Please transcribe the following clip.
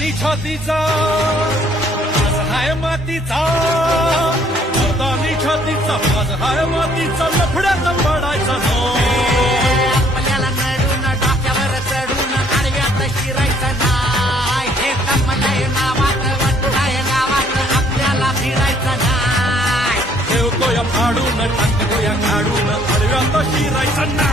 मर्दानी छातीचा. आज हाय मातीचा. मर्दानी छातीचा. आज हाय मातीचा. लफड्याचा पडायचा नो आपल्याला नडून डोक्यावर चढून आडव्यात शिरायचं नाय हे कमलय नावात वट्टाय गावात आपल्याला फिरायचं नाय ठेवतोय फाडून टाकतो या काढून अडव्यात शिरायचा ना